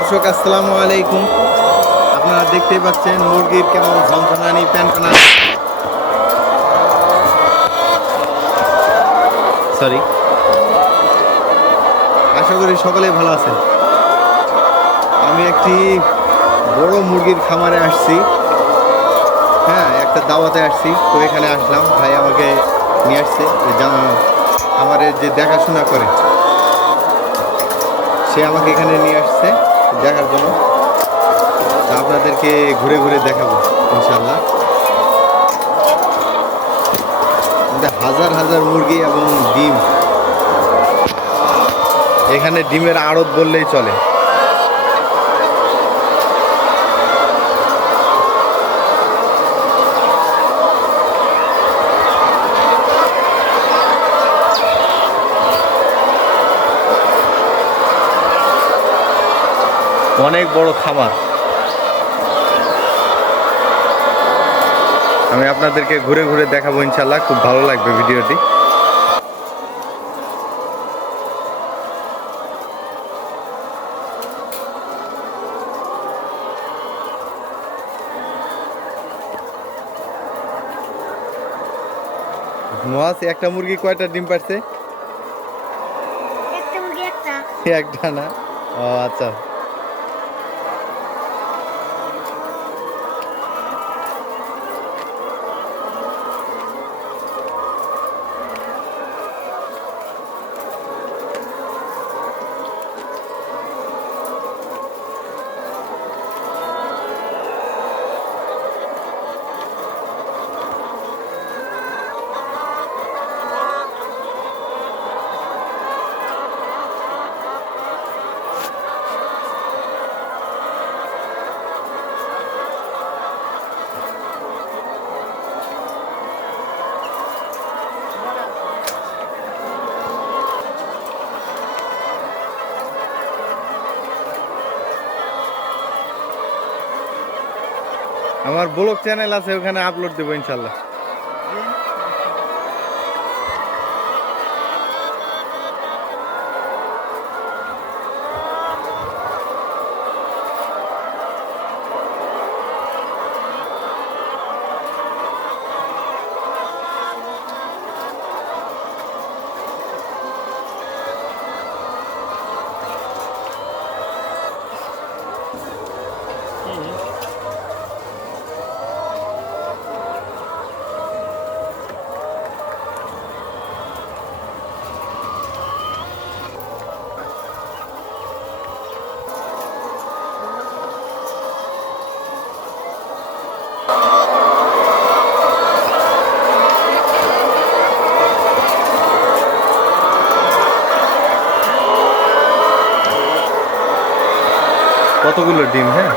দর্শক আসসালামু আলাইকুম। আপনারা দেখতেই পাচ্ছেন মুরগির কেমন ঝনঝনানি প্যানপানা, সরি। আশা করি সকলেই ভালো আছেন। আমি একটি বড় মুরগির খামারে আসছি। হ্যাঁ, একটা দাওয়াতে আসছি, তো এখানে আসলাম। ভাই আমাকে নিয়ে আসছে, খামারের যে দেখাশোনা করে সে আমাকে এখানে নিয়ে আসছে দেখার জন্য। তা আপনাদেরকে ঘুরে ঘুরে দেখাবো ইনশাল্লাহ। হাজার হাজার মুরগি এবং ডিম, এখানে ডিমের আড়ত বললেই চলে। অনেক বড় খামার। আমি আপনাদেরকে ঘুরে ঘুরে দেখাবো ইনশাল্লাহ, খুব ভালো লাগবে ভিডিওটি। মহাস, একটা মুরগি কয়টা ডিম পারছে? একটা না? ও আচ্ছা। আমার ব্লগ চ্যানেল আছে, ওখানে আপলোড দেবো ইনশাল্লাহ। কতগুলো ডিম? হ্যাঁ,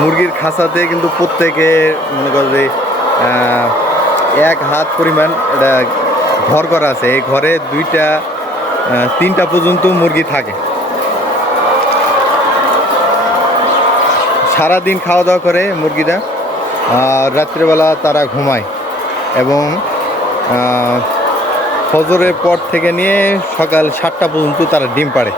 মুরগির খাঁচাতে কিন্তু প্রত্যেকে মনে করে যে এক হাত পরিমাণ এটা ঘর করা আছে। এই ঘরে দুইটা তিনটা পর্যন্ত মুরগি থাকে। সারাদিন খাওয়া দাওয়া করে মুরগিরা, আর রাত্রিবেলা তারা ঘুমায় এবং ফজরের পর থেকে নিয়ে সকাল 7টা পর্যন্ত তারা ডিম পাড়ে।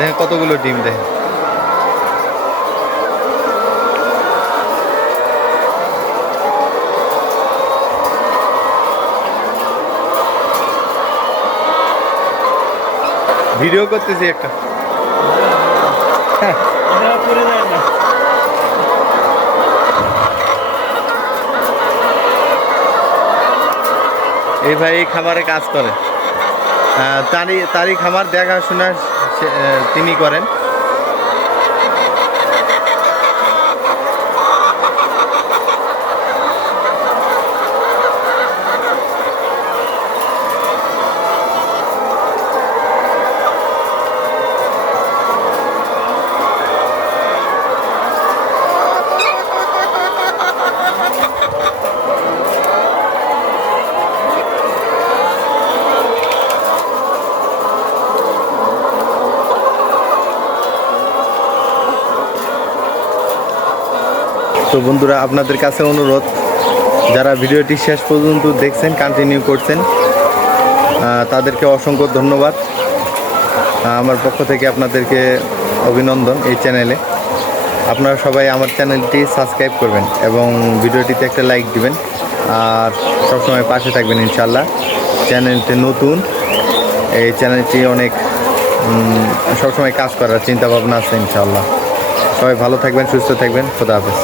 দেখেন কতগুলো ডিম, দেখেন। ভিডিও করতেছি একটা। এই ভাই খামারে কাজ করে, তারই খামার দেখাশোনা তিনি করেন। বন্ধুরা আপনাদের কাছে অনুরোধ, যারা ভিডিওটি শেষ পর্যন্ত দেখছেন, কন্টিনিউ করছেন, তাদেরকে অসংখ্য ধন্যবাদ। আমার পক্ষ থেকে আপনাদেরকে অভিনন্দন। এই চ্যানেলে আপনারা সবাই আমার চ্যানেলটি সাবস্ক্রাইব করবেন এবং ভিডিওটিতে একটা লাইক দিবেন, আর সবসময় পাশে থাকবেন ইনশাল্লাহ। চ্যানেলটি নতুন, এই চ্যানেলটি অনেক সবসময় কাজ করার চিন্তা ভাবনা আছে ইনশাল্লাহ। সবাই ভালো থাকবেন, সুস্থ থাকবেন। খোদা হাফেজ।